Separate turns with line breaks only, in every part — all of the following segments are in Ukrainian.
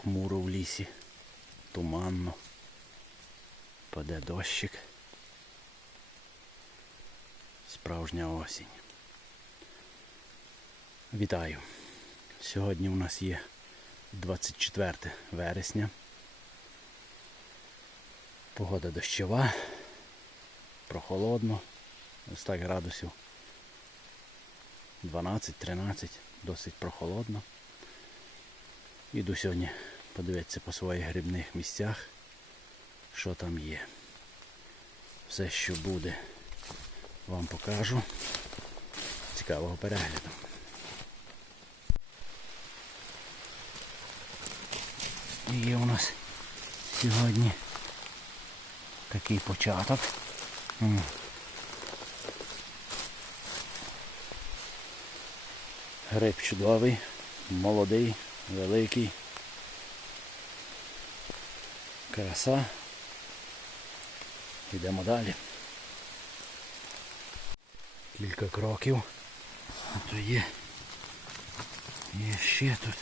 Похмуро в лісі, туманно. Паде дощик. Справжня осінь. Вітаю! Сьогодні у нас є 24 вересня. Погода дощова, прохолодно, ось так градусів 12-13, досить прохолодно. Іду сьогодні подивитися по своїх грибних місцях, що там є. Все, що буде, вам покажу. Цікавого перегляду. Є у нас сьогодні такий початок. Гриб чудовий, молодий, великий. Краса. Йдемо далі. Кілька кроків. А то є. Є ще тут.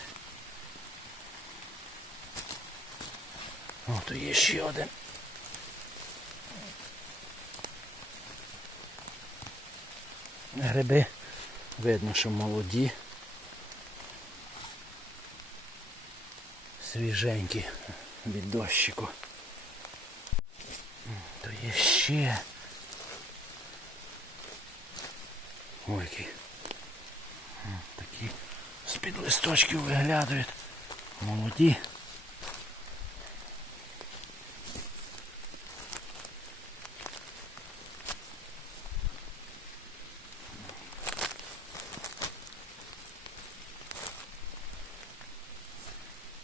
О, то є ще один. Гриби видно, що молоді. Свіженькі від дощику. То є ще. Ой, які. Такі з-під листочків виглядають. Молоді.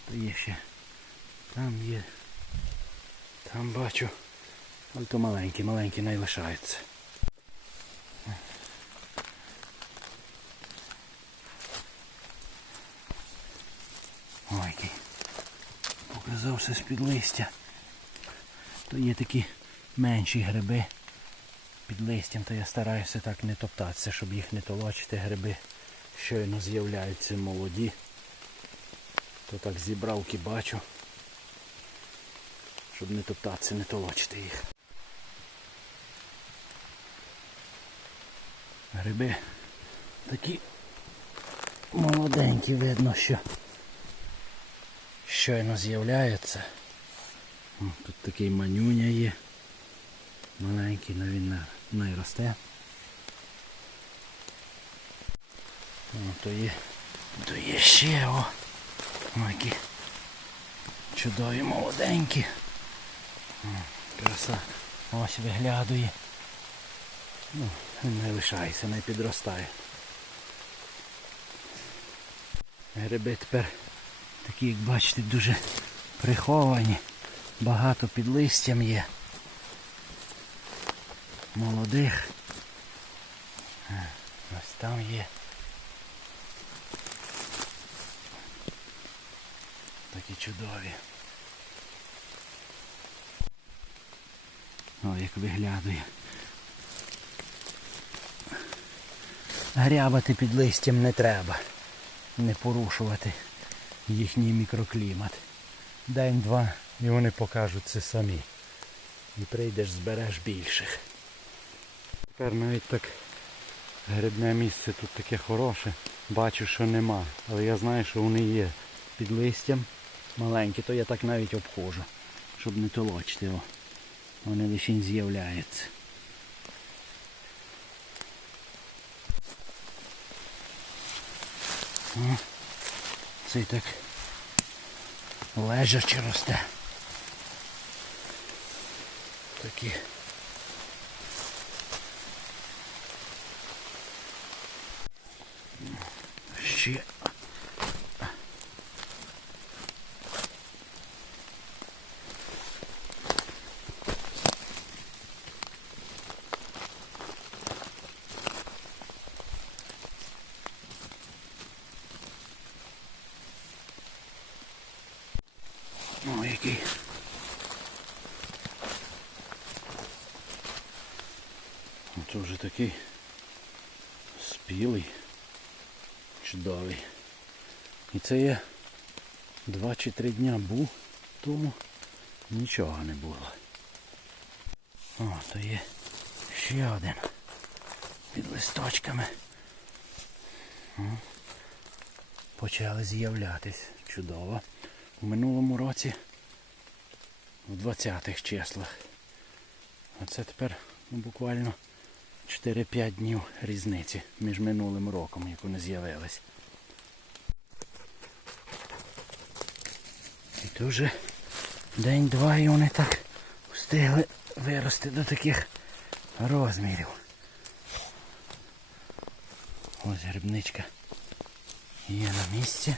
То є ще. Там є. Там бачу. Але то маленькі, маленькі не лишаються. Ой, який показався з-під листя. То є такі менші гриби під листям, то я стараюся так не топтатися, щоб їх не толочити. Гриби щойно з'являються молоді. То так зібравки бачу, щоб не топтатися, не толочити їх. Гриби такі молоденькі, видно, що щойно з'являються. Тут такий манюня є. Маленький, але він не, не росте. О, то є, то є ще о. О, які чудові молоденькі. Краса. Ось виглядує. Ну, не лишається, не підростає. Гриби тепер такі, як бачите, дуже приховані. Багато під листям є. Молодих. Е, Ось там є. Такі чудові. О, як виглядає. Грябати під листям не треба. Не порушувати їхній мікроклімат. День-два і вони покажуть це самі. І прийдеш, збереш більших. Тепер навіть так грибне місце тут таке хороше. Бачу, що нема. Але я знаю, що вони є під листям маленькі, то я так навіть обходжу, щоб не толочити. О. Вони лише з'являються. Цей так лежачи росте. Такі. Ще. О, який. Це вже такий спілий, чудовий. І це є Два чи три дня був тому нічого не було. О, то є ще один під листочками. Почали з'являтись. Чудово. У минулому році в 20-х числах. А це тепер ну, буквально 4-5 днів різниці між минулим роком, як вони з'явились. І то вже день-два і вони так встигли вирости до таких розмірів. Ось грибничка є на місці.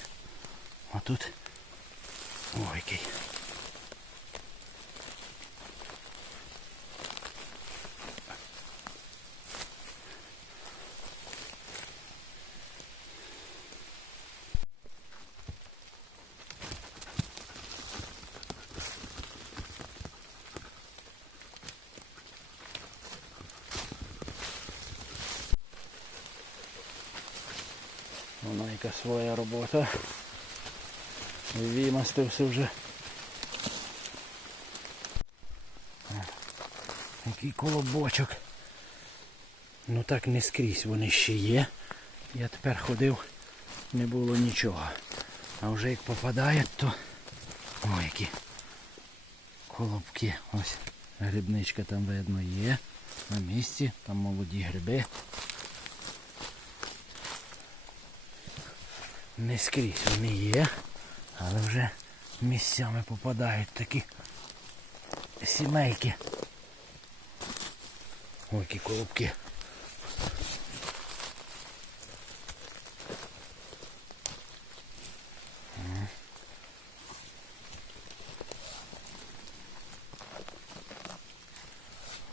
А тут ой який. Вона яка своя робота. Вимастився вже. Який колобочок. Ну так не скрізь вони ще є. Я тепер ходив, не було нічого. А вже як попадають, то... Ой, які колобки. Ось грибничка там видно є. На місці, там молоді гриби. Не скрізь вони є, але вже місцями попадають такі сімейки. Ой, які колобки.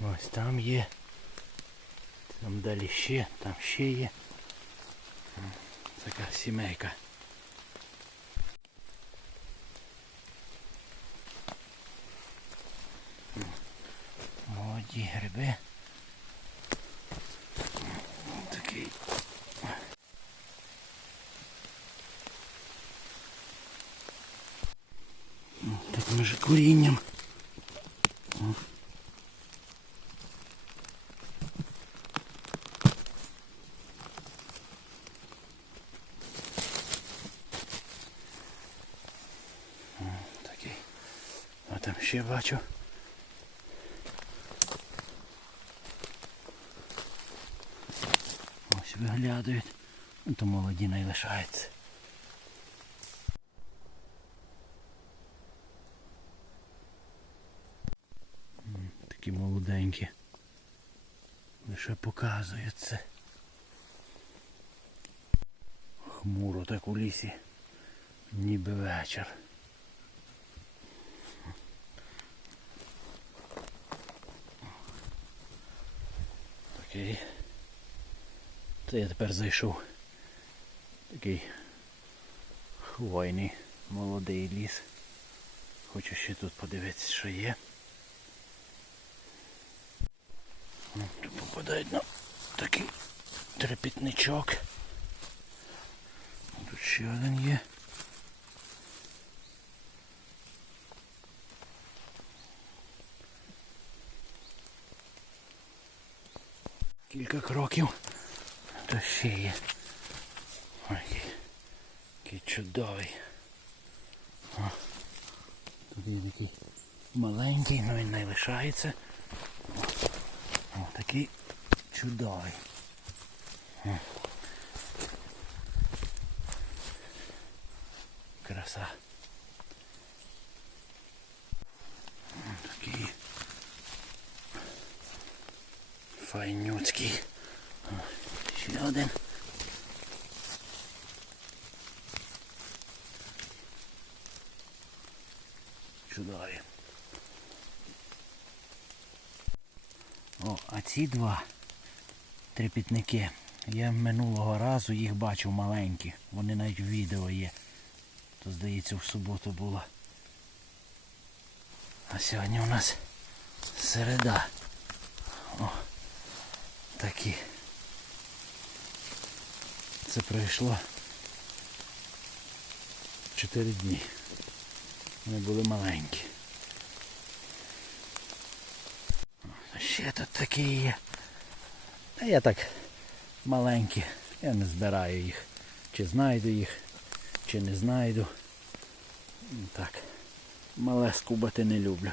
Ось там є. Там далі ще, там ще є. Така сімейка. Молоді гриби. Такий. Ну, Таким же корінням. О. О, Такий. Ще бачу. Ось виглядають. Ну, То молоді не лишаються. Такі молоденькі. Лише показується. Хмуро так у лісі. Ніби вечір. Такий. Це я тепер зайшов. Такий хвойний молодий ліс. Хочу ще тут подивитися, що є. Ну, Тут попадають на такий трепітничок. Тут ще один є. Кілька кроків. То ще є. Ой, який, чудовий. О, тут є такий маленький, але він не лишається. О, такий чудовий. О. Краса. Такий файнюцький. Ще один. Чудові. О, а ці два трепітники. Я минулого разу їх бачив маленькі. Вони навіть в відео є. То здається в суботу було. А сьогодні у нас середа. О, такі. Це пройшло 4 дні. Вони були маленькі. Ще тут такі є. Та я так маленькі. Я не збираю їх. Чи знайду їх, чи не знайду. Ну, Так. Мале скубати не люблю.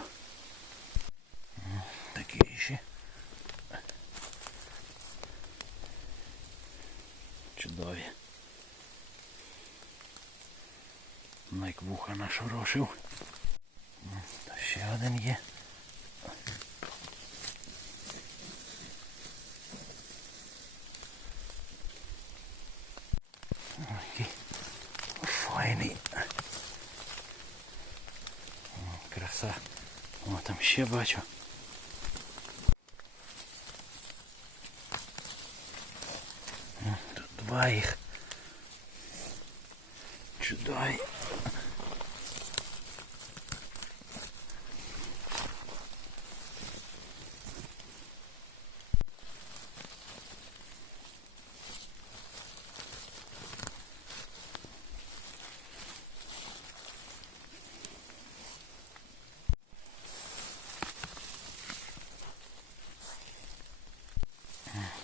Такі ще. Чудові. Найк вуха нашорошив. О, Та ще один є. Ой, файний. Краса. О, там ще бачу. Тут два їх. Чудові.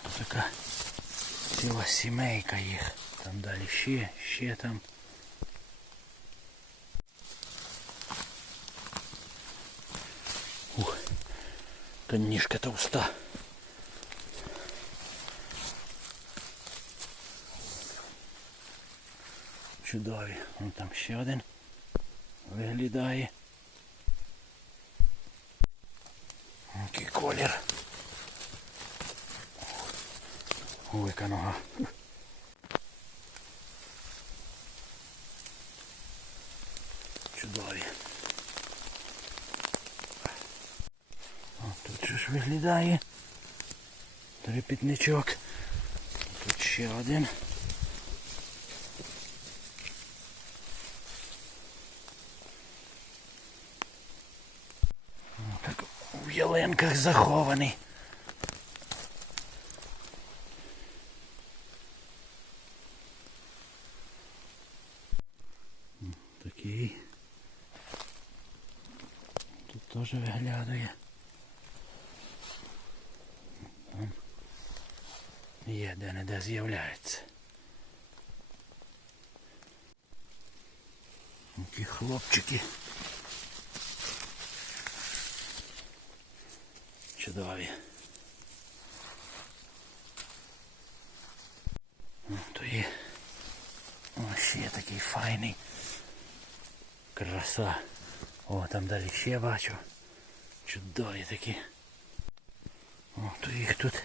Тут така ціла сімейка їх. Там далі ще, ще там. Ух, та ніжка товста. Чудові. Вон там ще один виглядає. Який колір. Яка нога. Чудові. О, тут же ж виглядає. Трепітничок. Тут ще один. О, Так в ялинках захований. Такий. Тут теж виглядає. Є де-не-де з'являється. Які хлопчики. Чудові. О, То є. О, ще такий файний. Краса. О, там далі ще бачу. Чудові такі. О, то їх тут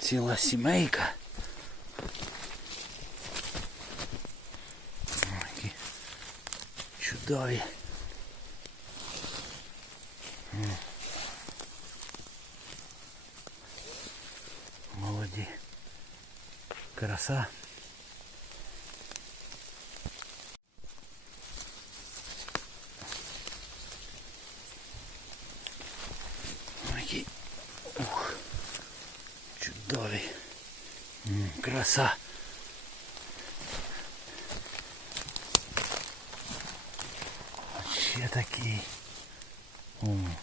ціла сімейка. О, які чудові. Молоді. Краса. Ой, Які. Ух. Чудові. М, Краса. Ще такий. М.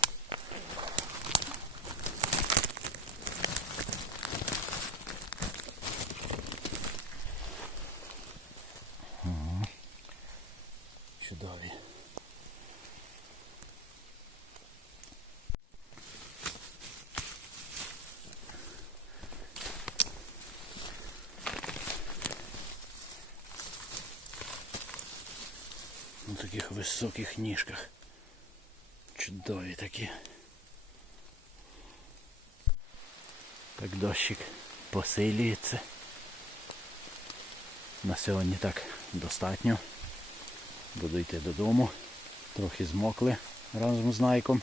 М. Чудові. На таких високих ніжках. Чудові такі. Так дощик посилюється. На сьогодні так достатньо. Буду йти додому. Трохи змокли разом з найком.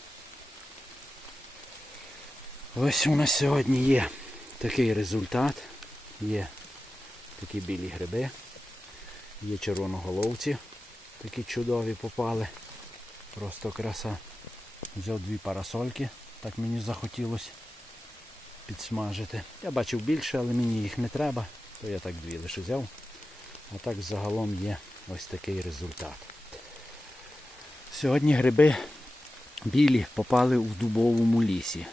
Ось у нас сьогодні є такий результат. Є такі білі гриби. Є червоноголовці. Такі чудові попали. Просто краса. Взяв дві парасольки. Так мені захотілося підсмажити. Я бачив більше, але мені їх не треба. То я так дві лише взяв. А так загалом є ось такий результат. Сьогодні гриби білі попали у дубовому лісі.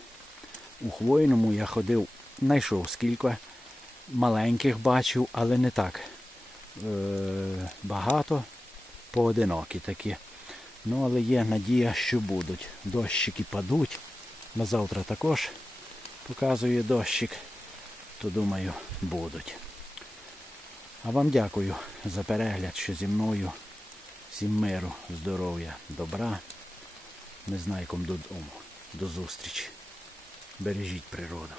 У хвойному я ходив, знайшов скільки маленьких бачив, але не так е- багато, поодинокі такі. Ну, але є надія, що будуть. Дощики падуть. На завтра також показує дощик, то думаю, будуть. А вам дякую за перегляд, що зі мною. Всім миру, здоров'я, добра. Не знаю, додому. До зустрічі. Бережіть природу.